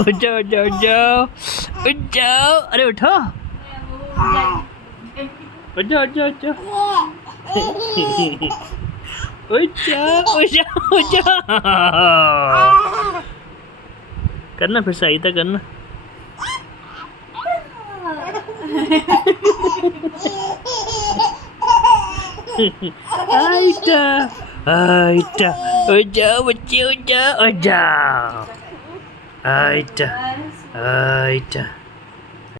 उठ जाओ उठ जाओ उठ जाओ उठ जाओ, अरे उठो, उठ जाओ उठ जाओ उठ जाओ उठ जाओ उठ जाओ उठ जाओ। करना फिर सही था करना। आइटा आइटा उठ जाओ बच्चे उठ जाओ उठ जाओ आइटा आइटा।